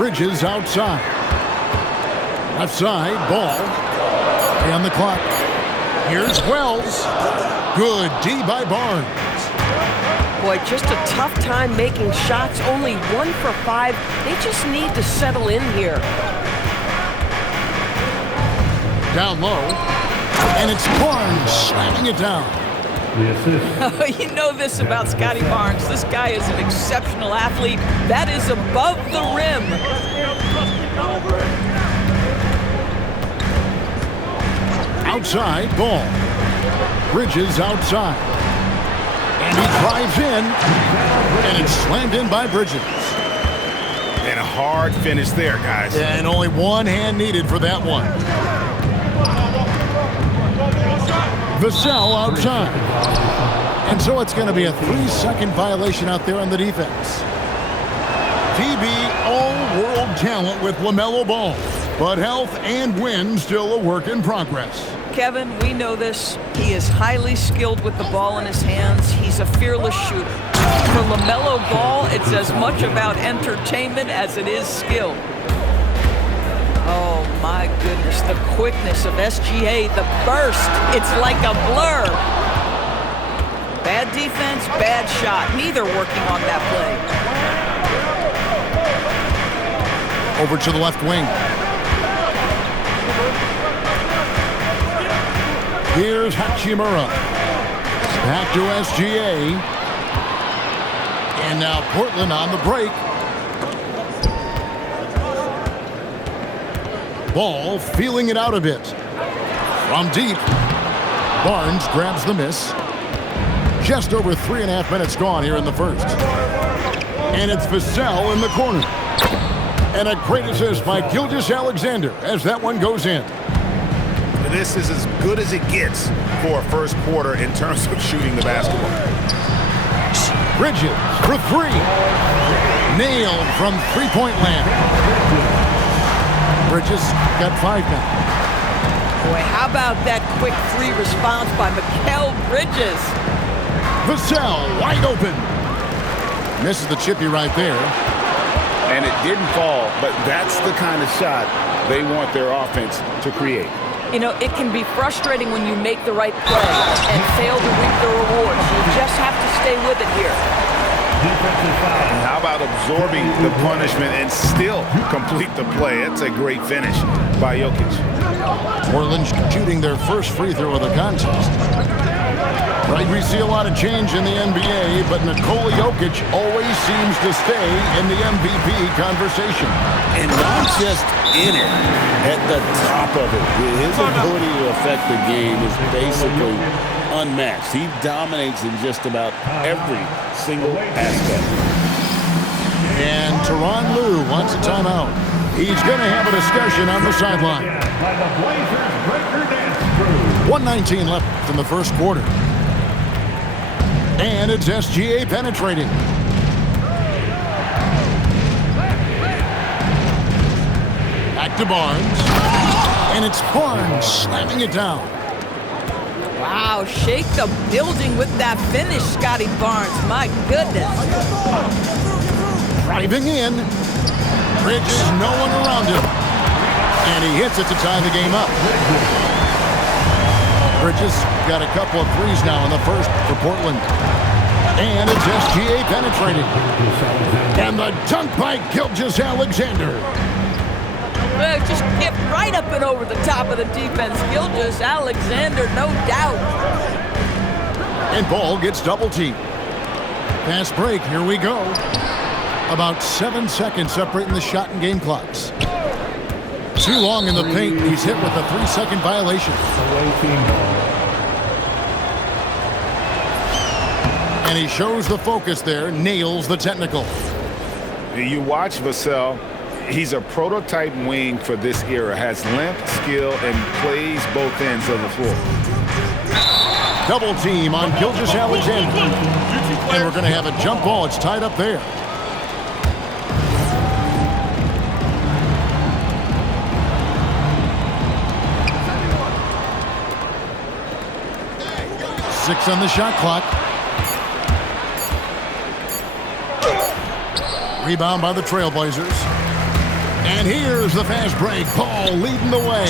Bridges outside. Left side, ball. Stay on the clock. Here's Wells. Good D by Barnes. Boy, just a tough time making shots. Only 1 for 5. They just need to settle in here. Down low. And it's Barnes slamming it down. You know this about Scotty Barnes. This guy is an exceptional athlete. That is above the rim. Outside, ball. Bridges outside. And he drives in. And it's slammed in by Bridges. And a hard finish there, guys. And only one hand needed for that one. Vassell outside. And so it's going to be a 3-second violation out there on the defense. TB all-world talent with LaMelo Ball. But health and win still a work in progress. Kevin, we know this. He is highly skilled with the ball in his hands. He's a fearless shooter. For LaMelo Ball, it's as much about entertainment as it is skill. Oh my goodness, the quickness of SGA, the burst, it's like a blur. Bad defense, bad shot, neither working on that play. Over to the left wing. Here's Hachimura. Back to SGA. And now Portland on the break. Ball feeling it out a bit. From deep. Barnes grabs the miss. Just over 3.5 minutes gone here in the first. And it's Vassell in the corner. And a great assist by Gilgeous-Alexander as that one goes in. This is as good as it gets for a first quarter in terms of shooting the basketball. Bridges for 3. Nailed from three-point land. Bridges got 5 now. Boy, how about that quick 3 response by Mikal Bridges? Vassell wide open. Misses the chippy right there. And it didn't fall, but that's the kind of shot they want their offense to create. You know, it can be frustrating when you make the right play and fail to reap the rewards. You just have to stay with it here. And how about absorbing the punishment and still complete the play? That's a great finish by Jokic. Portland shooting their first free throw of the contest. Right, we see a lot of change in the NBA, but Nikola Jokic always seems to stay in the MVP conversation. And not just in it, at the top of it. His ability to affect the game is basically unmatched. He dominates in just about every single aspect. And Tyronn Lue wants a timeout. He's going to have a discussion on the sideline. 1:19 left in the first quarter. And it's SGA penetrating. Back to Barnes. And it's Barnes slamming it down. Wow, shake the building with that finish, Scotty Barnes. My goodness. Driving in. Bridges, no one around him. And he hits it to tie the game up. Bridges got a couple of threes now in the first for Portland. And it's SGA penetrating. And the dunk by Gilgeous-Alexander. Well, just get right up and over the top of the defense. Gilgeous-Alexander, no doubt. And Ball gets double teamed. Fast break, here we go. About 7 seconds separating the shot and game clocks. Too long in the paint. He's hit with a 3-second violation. And he shows the focus there, nails the technical. You watch Vassell. He's a prototype wing for this era. Has length, skill, and plays both ends of the floor. Double team on Gilgeous-Alexander. And we're going to have a jump ball. It's tied up there. Six on the shot clock. Rebound by the Trailblazers. And here's the fast break. Ball leading the way.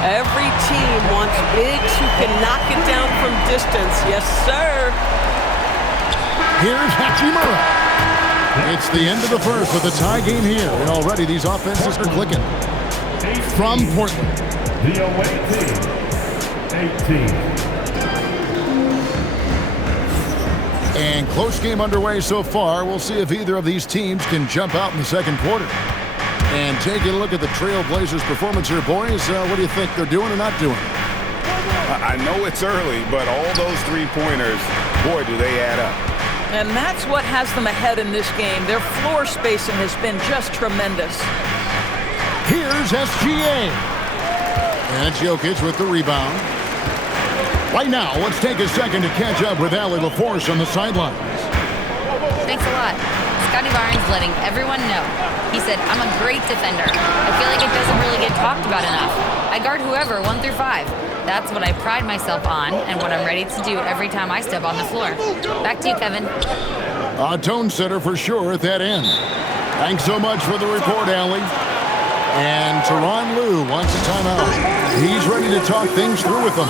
Every team wants bigs who can knock it down from distance. Yes, sir. Here's Hachimura. It's the end of the first with a tie game here. And already these offenses are clicking. From Portland. The away team, 18. And close game underway so far. We'll see if either of these teams can jump out in the second quarter. And taking a look at the Trailblazers' performance here, boys. What do you think they're doing or not doing? I know it's early, but all those three-pointers, boy, do they add up. And that's what has them ahead in this game. Their floor spacing has been just tremendous. Here's SGA. And it's Jokic with the rebound. Right now, let's take a second to catch up with Allie LaForce on the sidelines. Thanks a lot. Scotty Barnes letting everyone know. He said, I'm a great defender. I feel like it doesn't really get talked about enough. I guard whoever, 1 through 5. That's what I pride myself on and what I'm ready to do every time I step on the floor. Back to you, Kevin. A tone setter for sure at that end. Thanks so much for the report, Allie. And Tyronn Lue wants a timeout. He's ready to talk things through with them.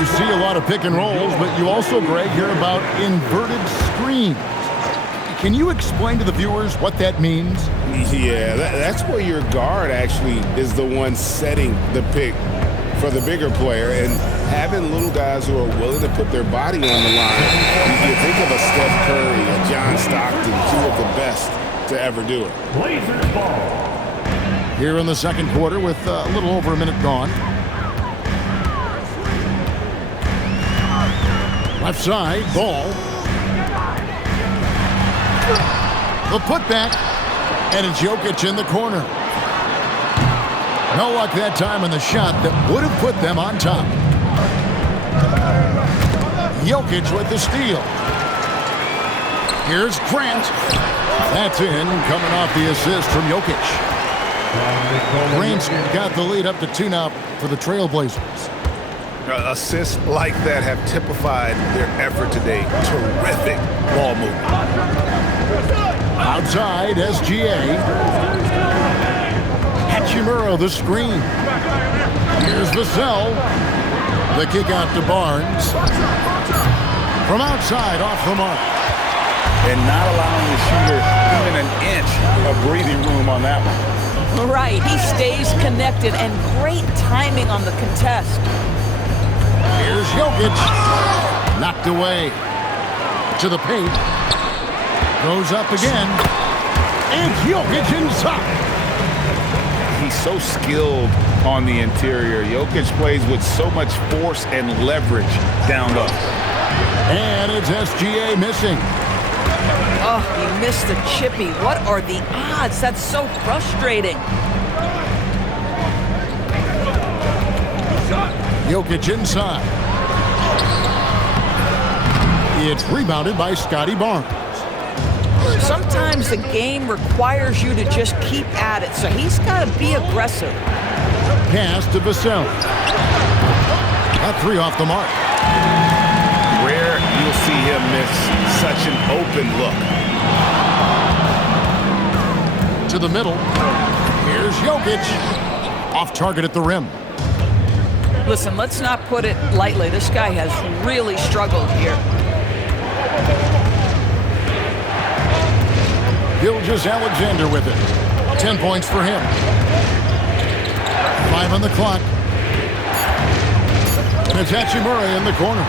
You see a lot of pick and rolls, but you also, Greg, hear about inverted screens. Can you explain to the viewers what that means? Yeah, that's where your guard actually is the one setting the pick for the bigger player, and having little guys who are willing to put their body on the line. You think of a Steph Curry, a John Stockton, two of the best to ever do it. Blazers ball. Here in the second quarter with a little over a minute gone. Left side, ball. The putback, and it's Jokic in the corner. No luck that time on the shot that would have put them on top. Jokic with the steal. Here's Grant. That's in, coming off the assist from Jokic. Grant's got the lead up to 2 now for the Trailblazers. Assists like that have typified their effort today. Terrific ball movement. Outside, SGA. Hachimura, the screen. Here's Vassell. The kick out to Barnes. From outside, off the mark. And not allowing the shooter even an inch of breathing room on that one. Right, he stays connected, and great timing on the contest. Here's Jokic. Knocked away. To the paint. Goes up again. And Jokic inside. He's so skilled on the interior. Jokic plays with so much force and leverage down low. And it's SGA missing. Oh, he missed the chippy. What are the odds? That's so frustrating. Jokic inside. It's rebounded by Scotty Barnes. Sometimes the game requires you to just keep at it, so he's got to be aggressive. Pass to Vassell. That 3 off the mark. Rare you'll see him miss such an open look. To the middle. Here's Jokic. Off target at the rim. Listen, let's not put it lightly. This guy has really struggled here. Gilgeous-Alexander with it. 10 points for him. 5 on the clock. And it's Hachimura in the corner.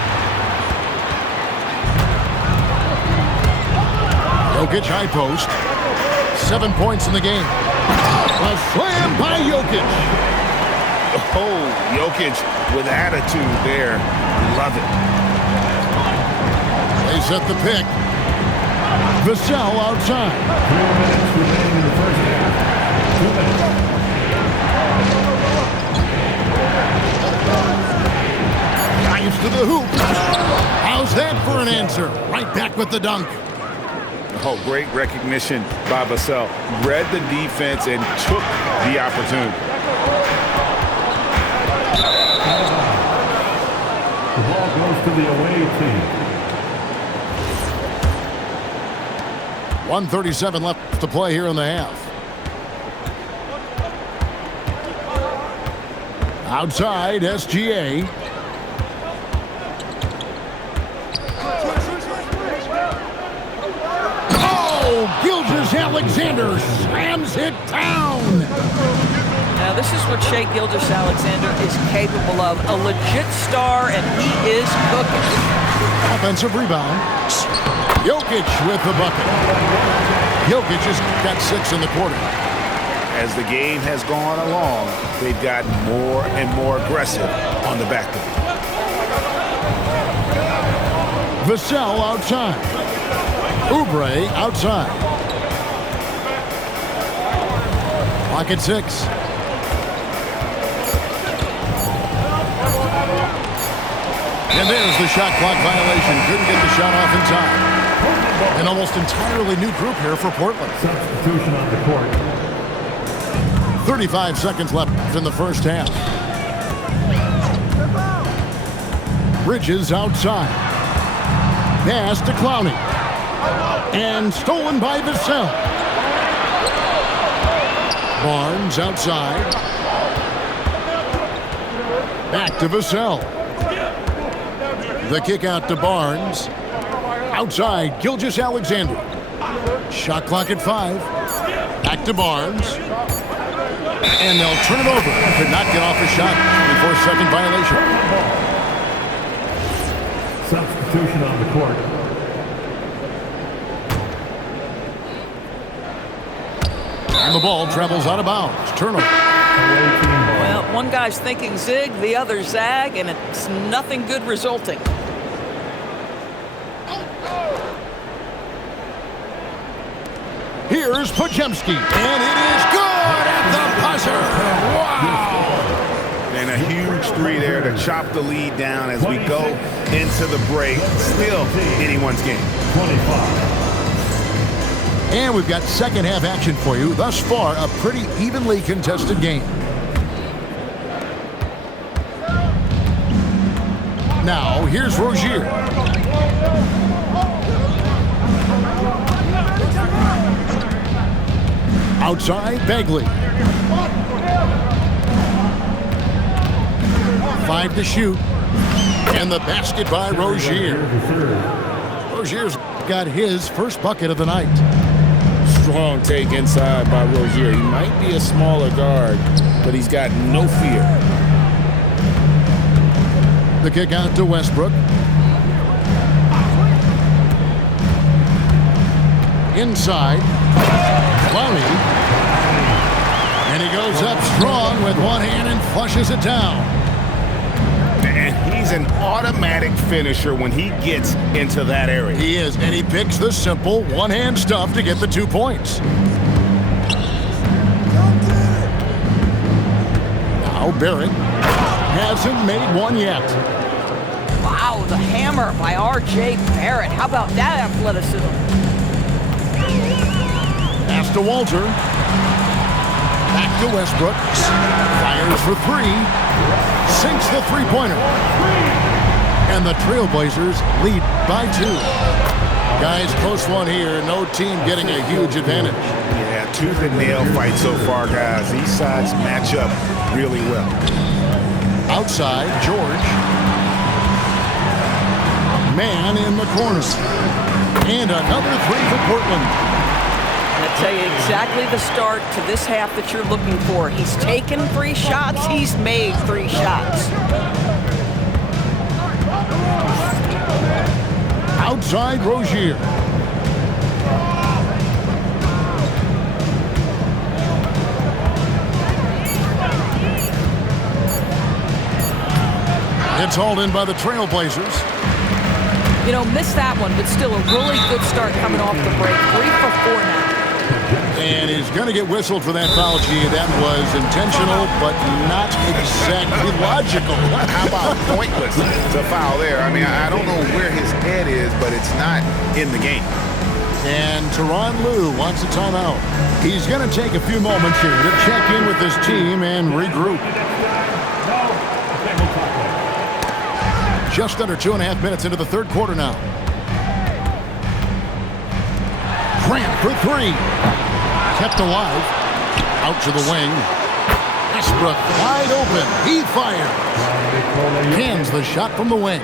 Jokic high post. 7 points in the game. A slam by Jokic. Oh, Jokic with attitude there. Love it. They set the pick. Vassell outside. 3 minutes remaining in the first half. 2 minutes. Drives to the hoop. How's that for an answer? Right back with the dunk. Oh, great recognition by Vassell. Read the defense and took the opportunity. to the away team. 1:37 left to play here in the half. Outside, SGA. Oh, Gilgeous-Alexander slams it down. Now, this is what Shai Gilgeous-Alexander is capable of. A legit star, and he is cooking. Offensive rebound. Jokic with the bucket. Jokic has got 6 in the quarter. As the game has gone along, they've gotten more and more aggressive on the backboard. Vassell outside. Oubre outside. Clock at 6. And there's the shot clock violation. Couldn't get the shot off in time. An almost entirely new group here for Portland. Substitution on the court. 35 seconds left in the first half. Bridges outside. Pass to Clowney. And stolen by Vassell. Barnes outside. Back to Vassell. The kick out to Barnes. Outside, Gilgeous-Alexander. Shot clock at 5. Back to Barnes. And they'll turn it over. Could not get off a shot before second violation. Substitution on the court. And the ball travels out of bounds. Turnover. Well, one guy's thinking zig, the other zag, and it's nothing good resulting. Here's Podziemski, and it is good at the buzzer. Wow! And a huge three there to chop the lead down as we go into the break. Still anyone's game. 25. And we've got second half action for you. Thus far, a pretty evenly contested game. Now, here's Rozier. Outside, Bagley. 5 to shoot. And the basket by Rozier. Rozier's got his first bucket of the night. Strong take inside by Rozier. He might be a smaller guard, but he's got no fear. The kick out to Westbrook. Inside. Clowney. And he goes up strong with one hand and flushes it down. And he's an automatic finisher when he gets into that area. He is, and he picks the simple one-hand stuff to get the 2 points. Now Barrett hasn't made one yet. Wow, the hammer by R.J. Barrett. How about that athleticism? Pass to Walter. Back to Westbrook. Fires for 3. Sinks the three-pointer. And the Trailblazers lead by 2. Guys, close one here. No team getting a huge advantage. Yeah, tooth and nail fight so far, guys. These sides match up really well. Outside, George. Man in the corner. And another 3 for Portland. I'll tell you exactly the start to this half that you're looking for. He's taken 3 shots. He's made 3 shots. Outside, Rozier. It's hauled in by the Trailblazers. You know, missed that one, but still a really good start coming off the break. 3 for 4 now. And he's going to get whistled for that foul, G. That was intentional, but not exactly logical. How about pointless to foul there? I mean, I don't know where his head is, but it's not in the game. And Tyronn Lue wants a timeout. He's going to take a few moments here to check in with his team and regroup. Just under 2.5 minutes into the third quarter now. Grant for three. Kept alive. Out to the wing. Westbrook wide open. He fires. Cans the shot from the wing.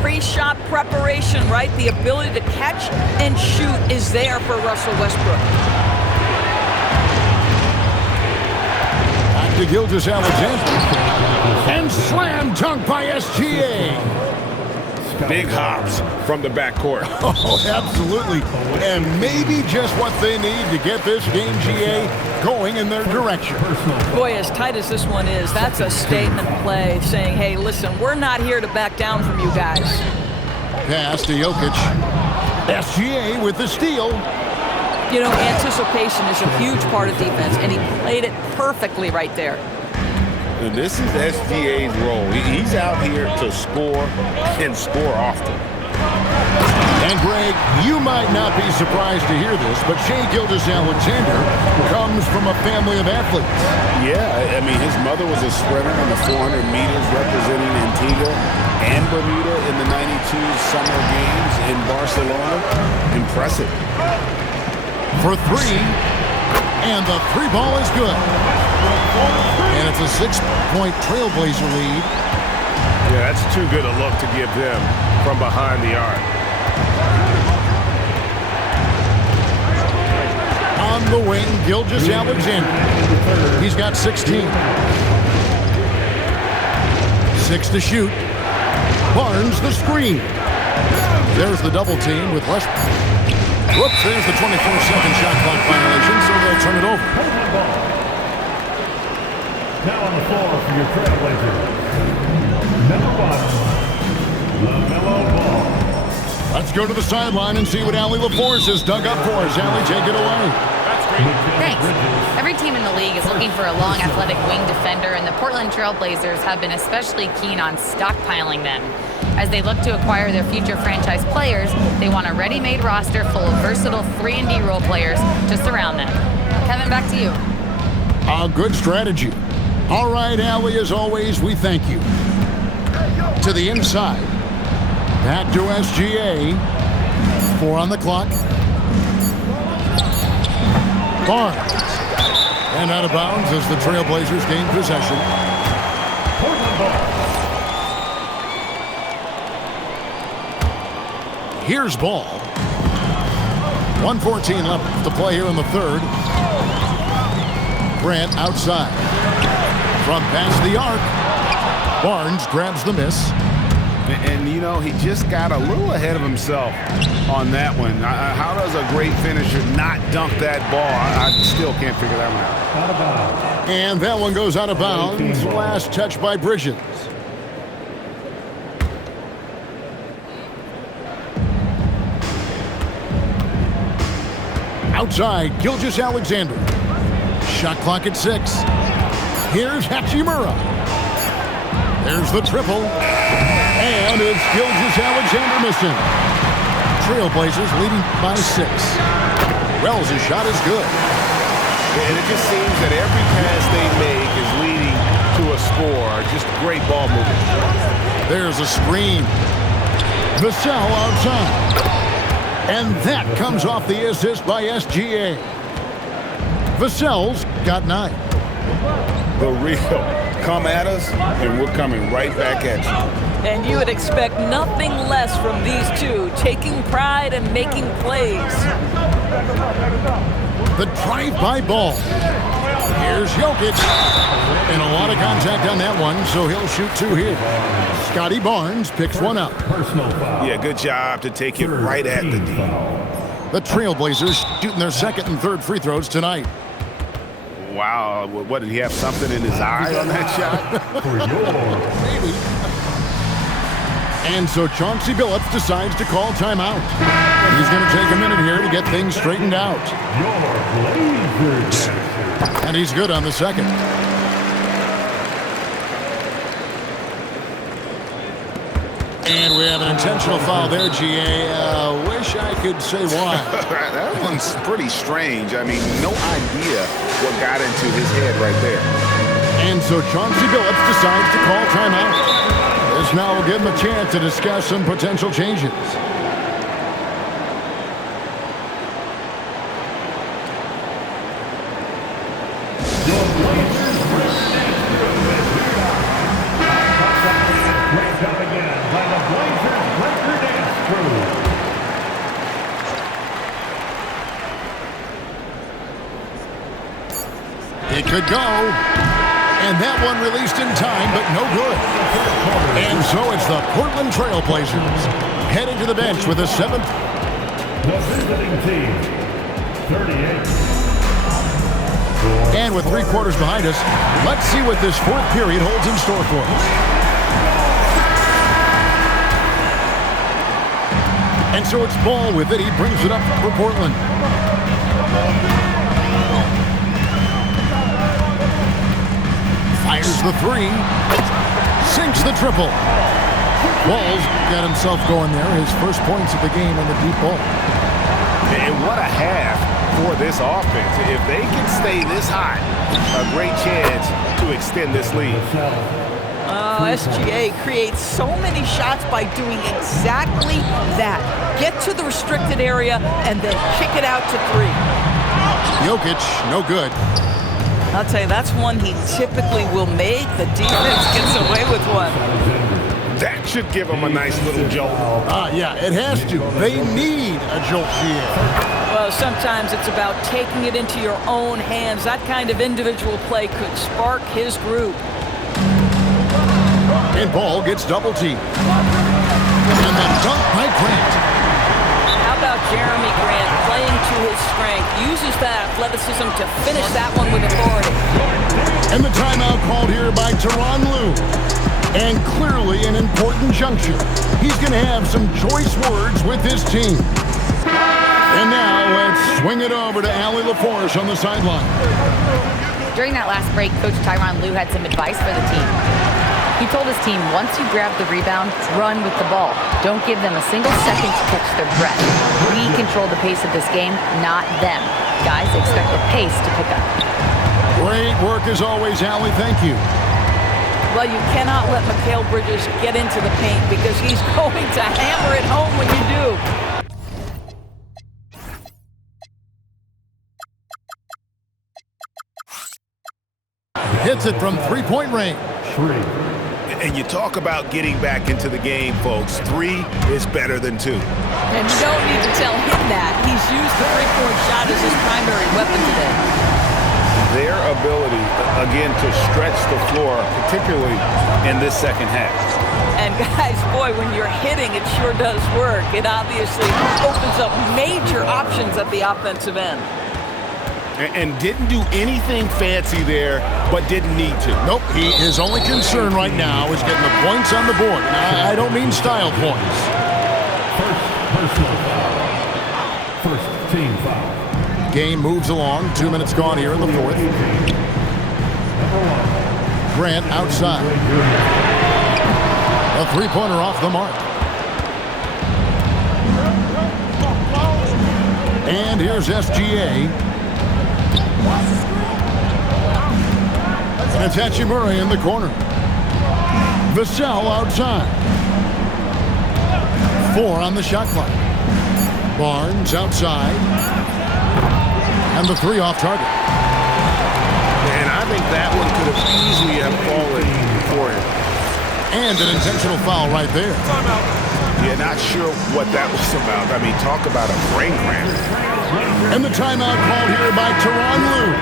Pre-shot preparation, right? The ability to catch and shoot is there for Russell Westbrook. Back to Gilgeous-Alexander. And slam dunk by SGA. Big hops from the backcourt. Oh, absolutely. And maybe just what they need to get this game, GA, going in their direction. Boy, as tight as this one is, that's a statement play saying, hey, listen, we're not here to back down from you guys. Pass to Jokic. SGA with the steal. You know, anticipation is a huge part of defense, and he played it perfectly right there. And this is SGA's role. He's out here to score and score often. And Greg, you might not be surprised to hear this, but Shai Gilgeous-Alexander comes from a family of athletes. Yeah, I mean, his mother was a sprinter in the 400 meters representing Antigua and Bermuda in the 92 Summer Games in Barcelona. Impressive. For three, and the three ball is good. And it's a 6-point Trailblazer lead. Yeah, that's too good a look to give them from behind the arc. On the wing, Gilgeous-Alexander. He's got 16. 6 to shoot. Barnes the screen. There's the double team with Westbrook. Whoops, there's the 24-second shot clock violation, so they'll turn it over. Now on the floor for your Trailblazers, number 1, LaMelo Ball. Let's go to the sideline and see what Allie LaForce has dug up for us. Allie, take it away. Thanks. Every team in the league is looking for a long, athletic wing defender, and the Portland Trailblazers have been especially keen on stockpiling them. As they look to acquire their future franchise players, they want a ready-made roster full of versatile 3-and-D role players to surround them. Kevin, back to you. A good strategy. All right, Allie, as always, we thank you. To the inside. Back to SGA. 4 on the clock. Barnes. And out of bounds as the Trailblazers gain possession. Here's Ball. 1:14 left to play here in the third. Grant outside. From past the arc. Barnes grabs the miss. And, you know, he just got a little ahead of himself on that one. How does a great finisher not dunk that ball? I still can't figure that one out. Out of bounds. And that one goes out of bounds. Last touch by Bridges. Outside, Gilgeous-Alexander. Shot clock at 6. Here's Hachimura. There's the triple. And it's Gilgeous-Alexander missing. Trailblazers leading by 6. Wells' shot is good. And it just seems that every pass they make is leading to a score. Just great ball movement. There's a screen. Vassell outside. And that comes off the assist by SGA. Vassell's got 9. The real. Come at us, and we're coming right back at you. And you would expect nothing less from these two, taking pride and making plays. The drive-by Ball. Here's Jokic. And a lot of contact on that one, so he'll shoot 2 here. Scotty Barnes picks one up. Personal foul. Yeah, good job to take it right at the D. The Trailblazers shooting their second and third free throws tonight. Wow, what, did he have something in his eye on that shot? For your Maybe. And so Chauncey Billups decides to call timeout. He's going to take a minute here to get things straightened out. Blazers. And he's good on the second. And we have an intentional foul there, GA. Wish I could say why. That one's pretty strange. I mean, no idea what got into his head right there. And so Chauncey Billups decides to call timeout. This now will give them a chance to discuss some potential changes. It could go. And that one released in time, but no good. And so it's the Portland Trailblazers heading to the bench with a 7th. The visiting team, 38. And with 3 quarters behind us, let's see what this 4th period holds in store for us. And so it's Ball with it. He brings it up for Portland. Fires the 3. Sinks the triple. Ball's got himself going there. His first points of the game on the deep ball. And what a half for this offense. If they can stay this hot, a great chance to extend this lead. SGA creates so many shots by doing exactly that. Get to the restricted area and then kick it out to 3. Jokic, no good. I'll tell you, that's one he typically will make. The defense gets away with one. That should give them a nice little jolt. Yeah, it has to. They need a jolt here. Well, sometimes it's about taking it into your own hands. That kind of individual play could spark his group. And Ball gets double teamed. And then dunk by Grant. How about Jeremy Grant playing to his strength, uses that athleticism to finish that one with authority. And the timeout called here by Tyronn Lue. And clearly an important juncture. He's going to have some choice words with his team. And now let's swing it over to Allie LaForge on the sideline. During that last break, Coach Tyronn Lue had some advice for the team. He told his team, once you grab the rebound, run with the ball. Don't give them a single second to catch their breath. We control the pace of this game, not them. Guys, expect the pace to pick up. Great work as always, Allie. Thank you. Well, you cannot let Mikal Bridges get into the paint because he's going to hammer it home when you do. Hits it from 3-point range. 3. And you talk about getting back into the game, folks. 3 is better than 2. And you don't need to tell him that. He's used the 3-point shot as his primary weapon today. Their ability, again, to stretch the floor, particularly in this second half. And guys, boy, when you're hitting, it sure does work. It obviously opens up major options at the offensive end. And didn't do anything fancy there, but didn't need to. Nope, his only concern right now is getting the points on the board. I don't mean style points. First personal foul. First team foul. Game moves along. 2 minutes gone here in the 4th. Grant outside. A 3-pointer off the mark. And here's SGA. And it's Hachimura in the corner. Vassell outside. 4 on the shot clock. Barnes outside. And the 3 off target. And I think that one could have easily have fallen for him. And an intentional foul right there. Yeah, not sure what that was about. I mean, talk about a brain cramp. And the timeout called here by Tyronn Lue.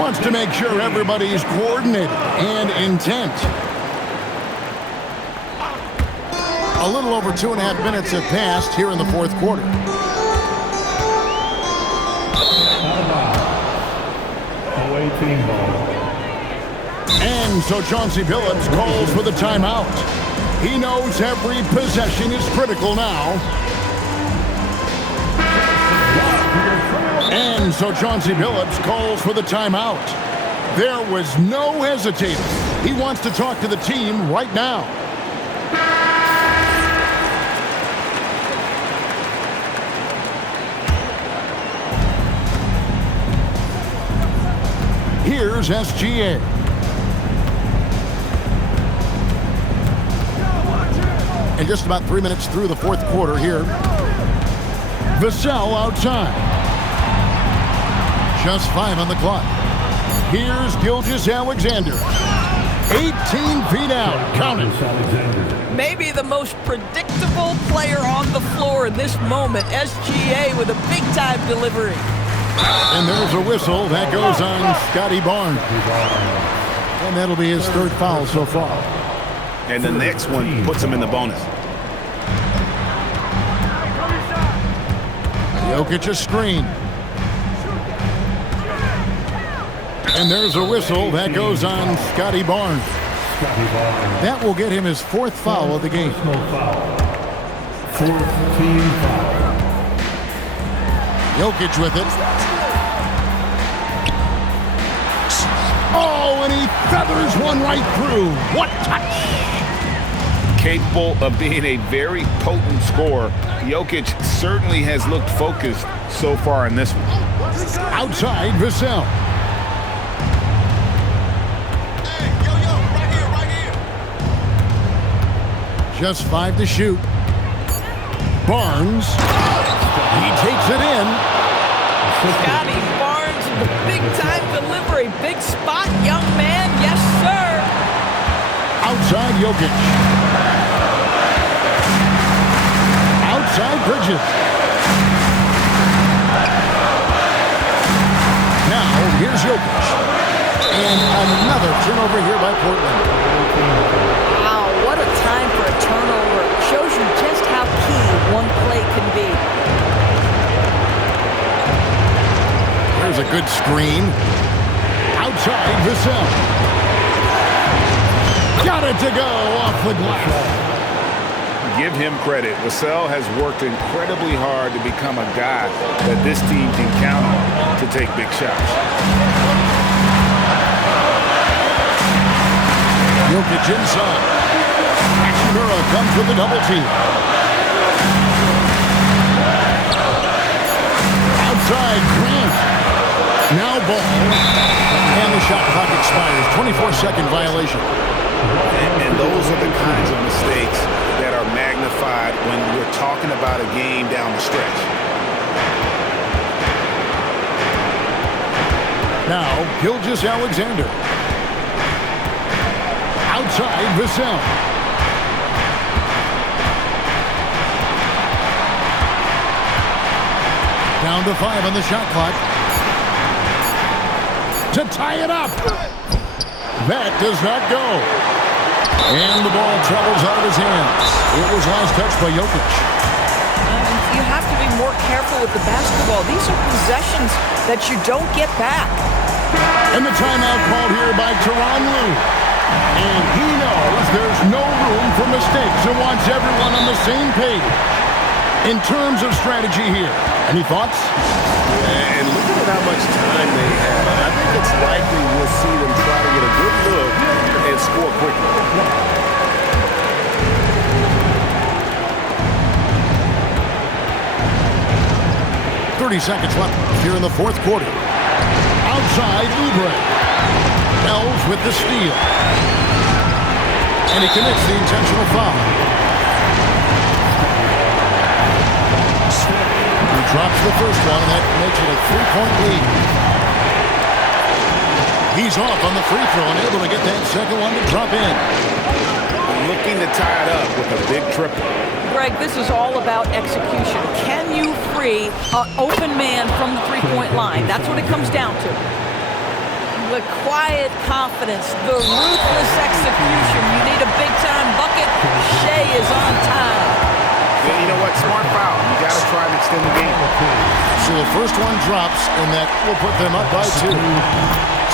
Wants to make sure everybody's coordinated and intent. A little over 2.5 minutes have passed here in the 4th quarter. Away team ball. And so Chauncey Billups calls for the timeout. He knows every possession is critical now. And so Chauncey Billups calls for the timeout. There was no hesitating. He wants to talk to the team right now. Here's SGA. just about 3 minutes through the fourth quarter here. Vassell outside. Just 5 on the clock. Here's Gilgeous-Alexander. 18 feet out. Count it. Maybe the most predictable player on the floor in this moment. SGA with a big-time delivery. And there's a whistle. That goes on Scotty Barnes. And that'll be his third foul so far. And the next one puts him in the bonus. Jokic a screen. And there's a whistle. That goes on Scotty Barnes. That will get him his fourth foul of the game. 14 foul. Jokic with it. Oh, and he feathers one right through. What touch! Capable of being a very potent scorer, Jokic certainly has looked focused so far in this one. Outside, Vassell. Just 5 to shoot. Barnes. He takes it in. Scotty Barnes with a big-time delivery. Big spot, young man. Yes, sir. Outside, Jokic. Outside, Bridges. Now, here's Jokic. And another turnover here by Portland. Wow, what a time for a turnover. Shows you just how key one play can be. There's a good screen. Outside, Vassell. Got it to go off the glass. Give him credit. Vassell has worked incredibly hard to become a guy that this team can count on to take big shots. Jokic inside. Hachimura comes with a double team. Outside, Grant. Now ball. And the shot clock expires. 24-second violation. And those are the kinds of mistakes that are magnified when we're talking about a game down the stretch. Now, Gilgeous-Alexander. Outside, Vassell. Down to 5 on the shot clock. To tie it up. That does not go. And the ball travels out of his hands. It was last touched by Jokic. You have to be more careful with the basketball. These are possessions that you don't get back. And the timeout called here by Tyronn Lue. And he knows there's no room for mistakes and wants everyone on the same page. In terms of strategy here, any thoughts? And look at how much time they have. I think it's likely we'll see them try to get a good look and score quickly. 30 seconds left here in the fourth quarter. Outside, Oubre. Els with the steal. And he commits the intentional foul. He drops the first one, and that makes it a 3-point lead. He's off on the free throw and able to get that second one to drop in. Looking to tie it up with a big triple. Greg, this is all about execution. Can you free an open man from the three-point line? That's what it comes down to. The quiet confidence, the ruthless execution. You need a big-time bucket. Shea is on time. Yeah, you know what? Smart foul. You got to try and extend the game. So the first one drops, and that will put them up by 2.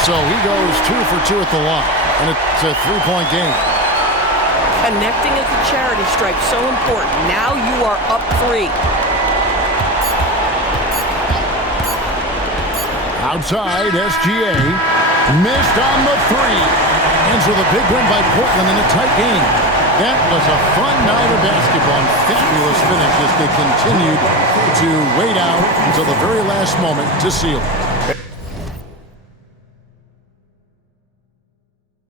So he goes 2 for 2 at the line, and it's a 3-point game. Connecting at the charity stripe, so important. Now you are up 3. Outside, SGA missed on the 3. And so the big win by Portland in a tight game. That was a fun night of basketball and fabulous finish as they continued to wait out until the very last moment to seal it.